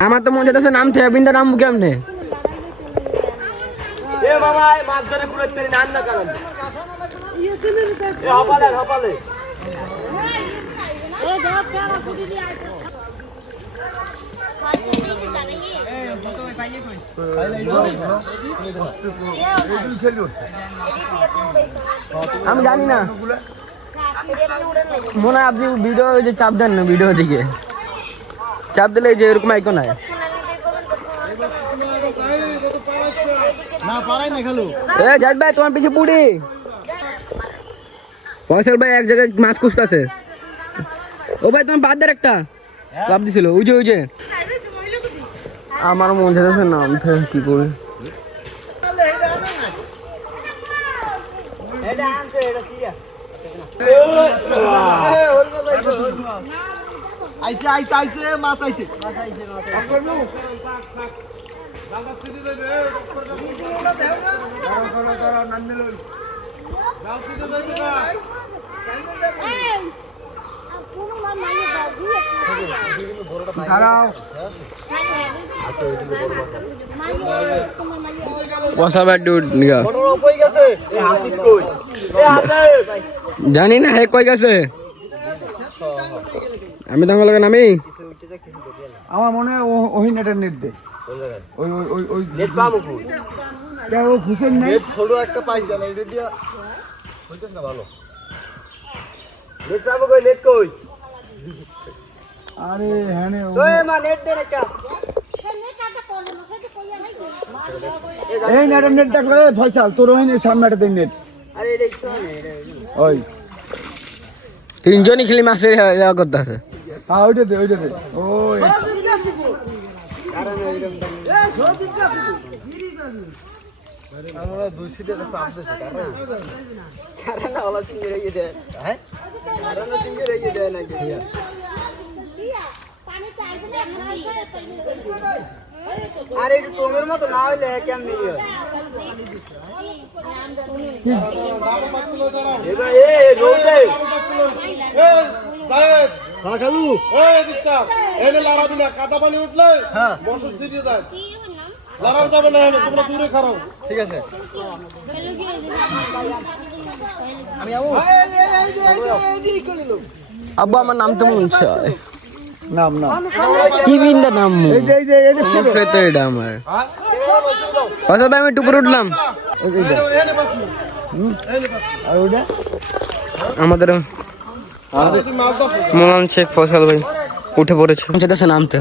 আমার তো মনে হচ্ছে নাম থেকে বিন্দা নাম কেমনে মাছ ধরে রান্না করেন হপালে আমি জানি না মনে হয় আপনি ভিডিও চাপ দেন না ভিডিও দিকে চাপ দিলে যে এরকম আইকন হয় জাহিদ ভাই তোমার পিছে বুড়ি ফয়সাল ভাই এক জায়গায় মাছ খুঁজতেছে ও ভাই তোমার বাদ দের একটা লাভ দিছিল ওই যে আমার মনে হচ্ছে নাম কি করে আইছে মাছ আইছে জানি না হে কই গেছে আমি তো লগে নামি আমার মনে হয় ওই নেটের নেট দে ওই নেট পাবো ও খুশেন নেট ছোট একটা পাইছে না এটা দিয়া হইতেছ না ভালো নেট পাবো কই নেট কই আরে হ্যাঁ নে ওই মা নেট দে একটা এই নেটের নেট দেখলে ফয়সাল তোর ওই সামনেটা দে নেট আরে এটা ইচ্ছা নেই ওই তিনজনই খেলি মাছের ইয়া করতেছে হ্যাঁ ওইটা দে ওই আমরা দুই সিটে চাপ দিছি কারণ ওলা সিঙ্গে রইয়ে দে হ্যাঁ কারণ সিঙ্গে রইয়ে দে না আরে একটু তোমের মতো না হইলে কেমনে হয় এই রোদে এই জায়েদ খালু এই দিচ্ছা এনে লারাবি না কাদা পানি উঠলে হ্যাঁ বসর সিরিয়ে যায় লারাও যাবে না তোমরা দূরে খারাও ঠিক আছে আমি আমু আব্বু আমার নাম তো মনে হচ্ছে নাম কি বিন্দা নাম এই তো এটা আমার ফয়সাল ভাই আমি একটু উপরে উঠলাম আমাদের মোলান শেখ ফয়সাল ভাই উঠে পড়েছে নামতে